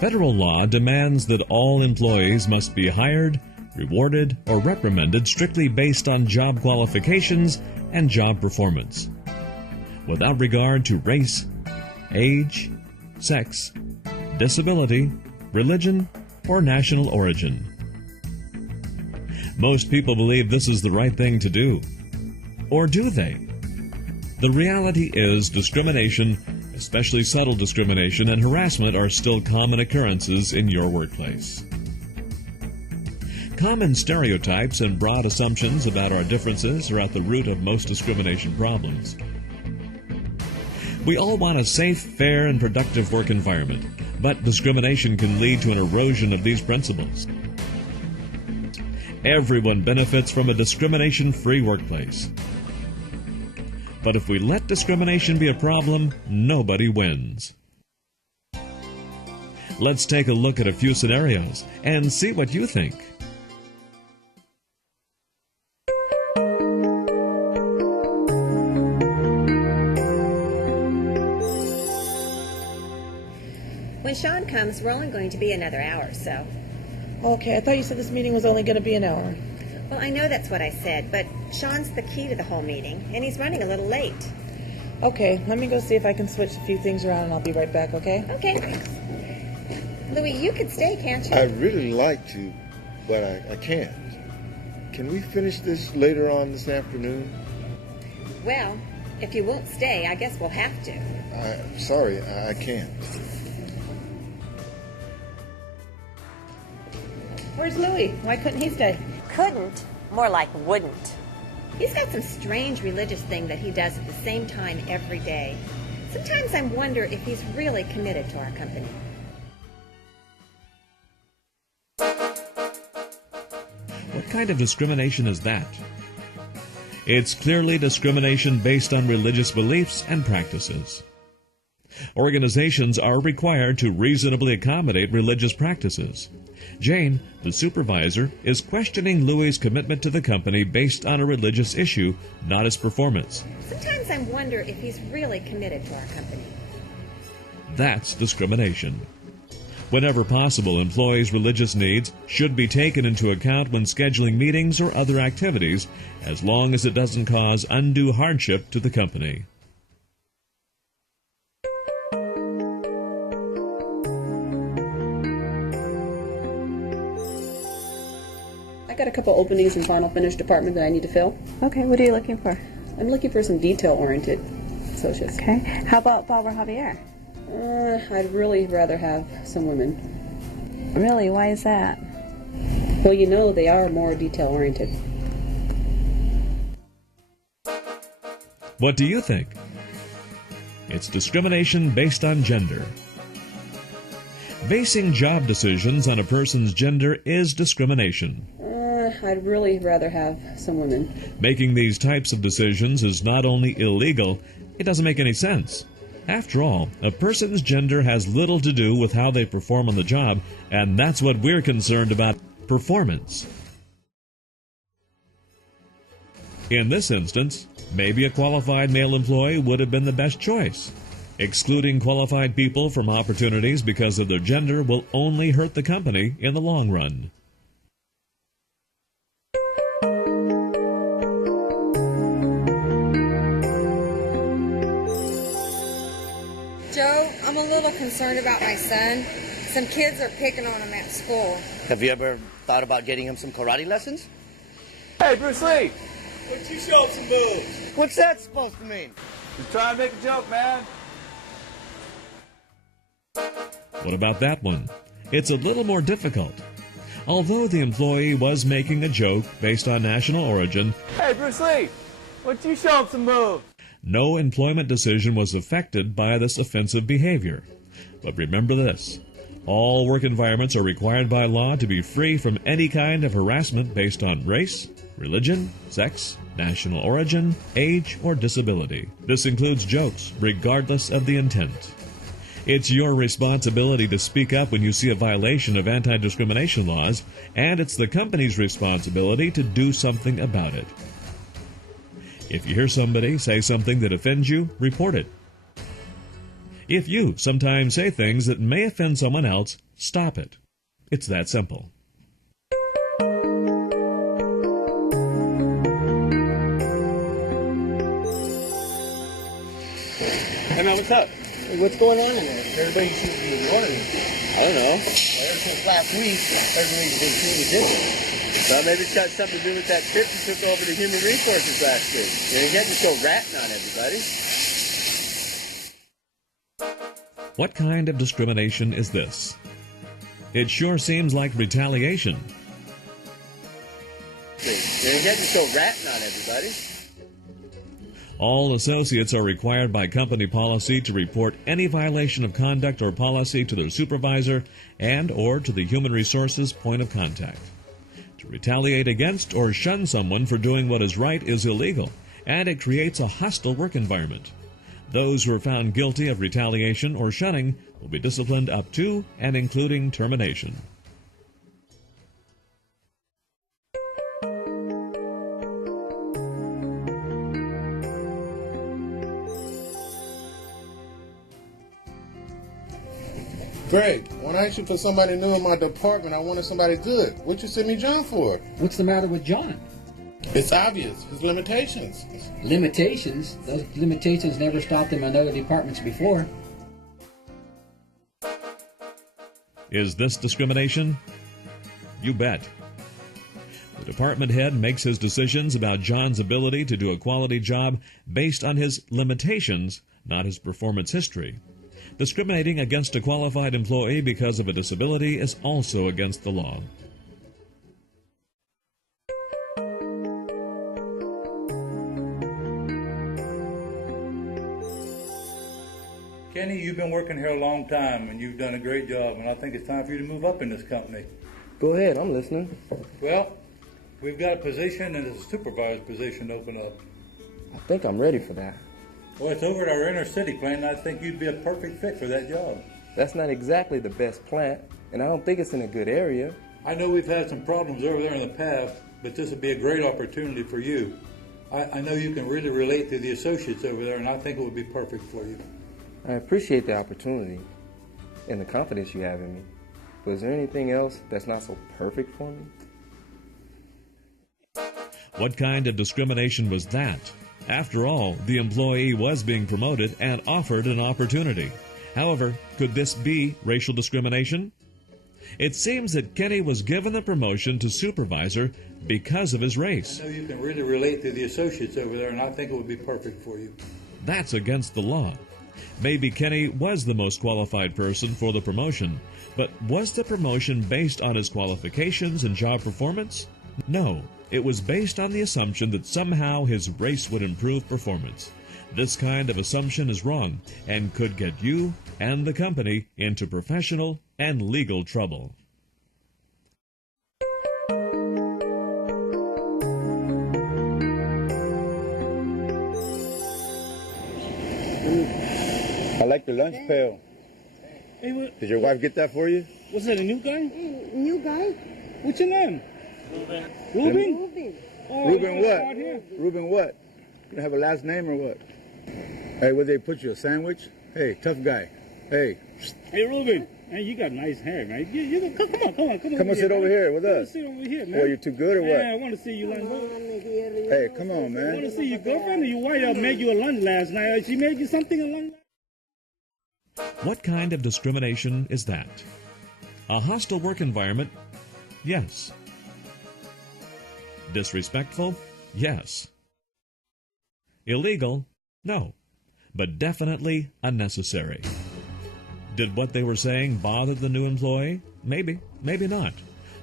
Federal law demands that all employees must be hired, rewarded, or reprimanded strictly based on job qualifications and job performance, without regard to race, age, sex, disability, religion, or national origin. Most people believe this is the right thing to do. Or do they? The reality is discrimination, especially subtle discrimination, and harassment are still common occurrences in your workplace. Common stereotypes and broad assumptions about our differences are at the root of most discrimination problems. We all want a safe, fair, and productive work environment, but discrimination can lead to an erosion of these principles. Everyone benefits from a discrimination-free workplace. But if we let discrimination be a problem, nobody wins. Let's take a look at a few scenarios and see what you think. When Sean comes, we're only going to be another hour or so. Okay, I thought you said this meeting was only going to be an hour. Well, I know that's what I said, but Sean's the key to the whole meeting, and he's running a little late. Okay, let me go see if I can switch a few things around, and I'll be right back, okay? Okay, thanks. Louis, you could stay, can't you? I'd really like to, but I can't. Can we finish this later on this afternoon? Well, if you won't stay, I guess we'll have to. I'm sorry, I can't. Where's Louis? Why couldn't he stay? Couldn't, more like wouldn't. He's got some strange religious thing that he does at the same time every day. Sometimes I wonder if he's really committed to our company. What kind of discrimination is that? It's clearly discrimination based on religious beliefs and practices. Organizations are required to reasonably accommodate religious practices. Jane, the supervisor, is questioning Louis' commitment to the company based on a religious issue, not his performance. Sometimes I wonder if he's really committed to our company. That's discrimination. Whenever possible, employees' religious needs should be taken into account when scheduling meetings or other activities, as long as it doesn't cause undue hardship to the company. I got a couple openings in final finish department that I need to fill. Okay, what are you looking for? I'm looking for some detail-oriented associates. Okay, how about Barbara Javier? I'd really rather have some women. Really, why is that? Well, you know, they are more detail-oriented. What do you think? It's discrimination based on gender. Basing job decisions on a person's gender is discrimination. I'd really rather have some women. Making these types of decisions is not only illegal, it doesn't make any sense. After all, a person's gender has little to do with how they perform on the job, and that's what we're concerned about: performance. In this instance, maybe a qualified male employee would have been the best choice. Excluding qualified people from opportunities because of their gender will only hurt the company in the long run. Joe, I'm a little concerned about my son. Some kids are picking on him at school. Have you ever thought about getting him some karate lessons? Hey, Bruce Lee! Why don't you show him some moves? What's that supposed to mean? Just trying to make a joke, man. What about that one? It's a little more difficult. Although the employee was making a joke based on national origin, Hey, Bruce Lee! Why don't you show him some moves? no employment decision was affected by this offensive behavior. But remember this: all work environments are required by law to be free from any kind of harassment based on race, religion, sex, national origin, age, or disability. This includes jokes, regardless of the intent. It's your responsibility to speak up when you see a violation of anti-discrimination laws, and it's the company's responsibility to do something about it. If you hear somebody say something that offends you, report it. If you sometimes say things that may offend someone else, stop it. It's that simple. Hey man, what's up? Hey, what's going on in there? Everybody seems to be ignoring you. I don't know. Ever since last week, everything's been truly different. Well, maybe it's got something to do with that trip you took over to Human Resources last week. You can't just go ratting on everybody. What kind of discrimination is this? It sure seems like retaliation. You can't just go ratting on everybody. All associates are required by company policy to report any violation of conduct or policy to their supervisor and or to the human resources point of contact. To retaliate against or shun someone for doing what is right is illegal, and it creates a hostile work environment. Those who are found guilty of retaliation or shunning will be disciplined up to and including termination. Greg, when I asked you for somebody new in my department, I wanted somebody good. What you sent me John for? What's the matter with John? It's obvious. His limitations. Limitations? Those limitations never stopped him in other departments before. Is this discrimination? You bet. The department head makes his decisions about John's ability to do a quality job based on his limitations, not his performance history. Discriminating against a qualified employee because of a disability is also against the law. Kenny, you've been working here a long time and you've done a great job, and I think it's time for you to move up in this company. Go ahead, I'm listening. Well, we've got a position, and it's a supervisor's position to open up. I think I'm ready for that. Well, it's over at our inner city plant, and I think you'd be a perfect fit for that job. That's not exactly the best plant, and I don't think it's in a good area. I know we've had some problems over there in the past, but this would be a great opportunity for you. I know you can really relate to the associates over there, and I think it would be perfect for you. I appreciate the opportunity and the confidence you have in me. But is there anything else that's not so perfect for me? What kind of discrimination was that? After all, the employee was being promoted and offered an opportunity. However, could this be racial discrimination? It seems that Kenny was given the promotion to supervisor because of his race. I know you can really relate to the associates over there, and I think it would be perfect for you. That's against the law. Maybe Kenny was the most qualified person for the promotion, but was the promotion based on his qualifications and job performance? No, it was based on the assumption that somehow his race would improve performance. This kind of assumption is wrong and could get you and the company into professional and legal trouble. I like the lunch pail. Hey, what? Did your wife get that for you? What's that, a new guy? New guy? What's your name? Ruben. Ruben? Ruben. Oh, Ruben what? Right here. Ruben what? You have a last name or what? Hey, would they put you a sandwich? Hey, tough guy. Hey. Hey, Ruben. Man, you got nice hair, man. Come on. Come and sit over here with us. Sit over here, man. Well, you too good or what? Yeah, I want to see you lunch. Hey, come on, man. I want to see your girlfriend or your wife made you a lunch last night. She made you something a lunch? What kind of discrimination is that? A hostile work environment? Yes. Disrespectful? Yes. Illegal? No. But definitely unnecessary. Did what they were saying bother the new employee? Maybe, maybe not.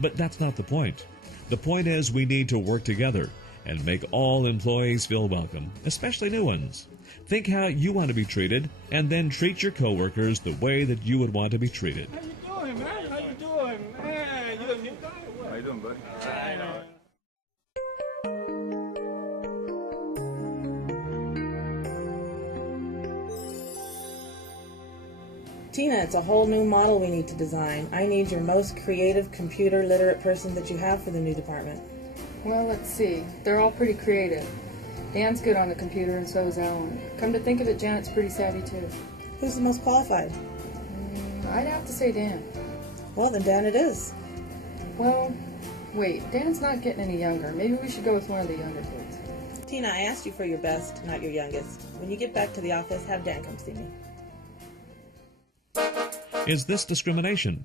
But that's not the point. The point is we need to work together and make all employees feel welcome, especially new ones. Think how you want to be treated, and then treat your coworkers the way that you would want to be treated. How you doing, man? How you doing? Man, you a new guy or what? How you doing, buddy? I know. Tina, it's a whole new model we need to design. I need your most creative, computer literate person that you have for the new department. Well, let's see. They're all pretty creative. Dan's good on the computer and so is Ellen. Come to think of it, Janet's pretty savvy too. Who's the most qualified? I'd have to say Dan. Well, then Dan it is. Well, wait, Dan's not getting any younger. Maybe we should go with one of the younger kids. Tina, I asked you for your best, not your youngest. When you get back to the office, have Dan come see me. Is this discrimination?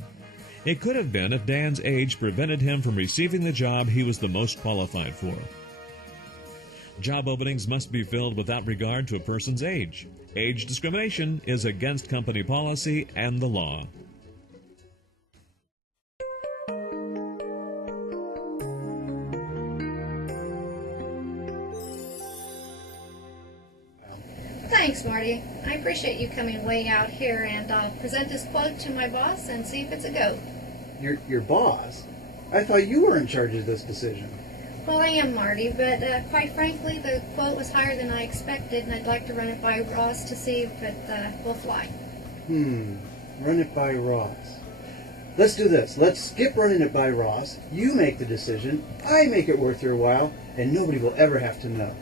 It could have been if Dan's age prevented him from receiving the job he was the most qualified for. Job openings must be filled without regard to a person's age. Age discrimination is against company policy and the law. Thanks, Marty. I appreciate you coming way out here, and I'll present this quote to my boss and see if it's a go. Your boss? I thought you were in charge of this decision. Well, I am, Marty, but quite frankly, the quote was higher than I expected, and I'd like to run it by Ross to see if it will fly. Run it by Ross. Let's do this. Let's skip running it by Ross. You make the decision, I make it worth your while, and nobody will ever have to know.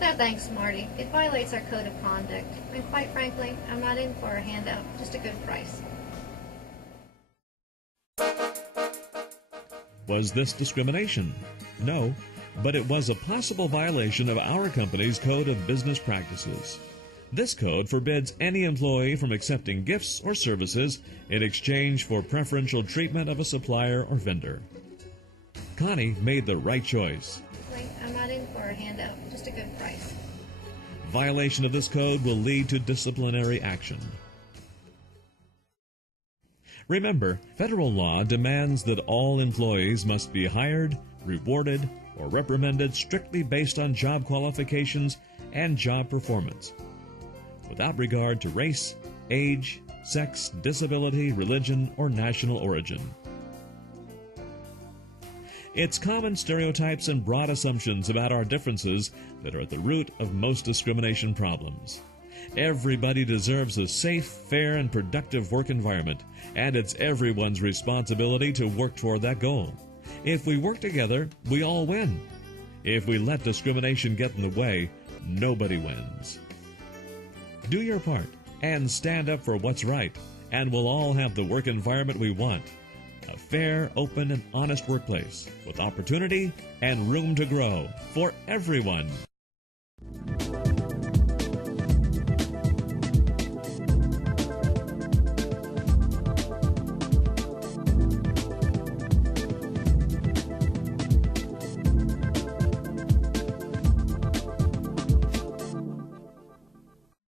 No thanks, Marty. It violates our code of conduct, and quite frankly, I'm not in for a handout, just a good price. Was this discrimination? No, but it was a possible violation of our company's Code of Business Practices. This code forbids any employee from accepting gifts or services in exchange for preferential treatment of a supplier or vendor. Connie made the right choice. I'm not in for a handout, just a good price. Violation of this code will lead to disciplinary action. Remember, federal law demands that all employees must be hired, rewarded, or reprimanded strictly based on job qualifications and job performance, without regard to race, age, sex, disability, religion, or national origin. It's common stereotypes and broad assumptions about our differences that are at the root of most discrimination problems. Everybody deserves a safe, fair, and productive work environment, and it's everyone's responsibility to work toward that goal. If we work together, we all win. If we let discrimination get in the way, nobody wins. Do your part and stand up for what's right, and we'll all have the work environment we want. A fair, open, and honest workplace with opportunity and room to grow for everyone.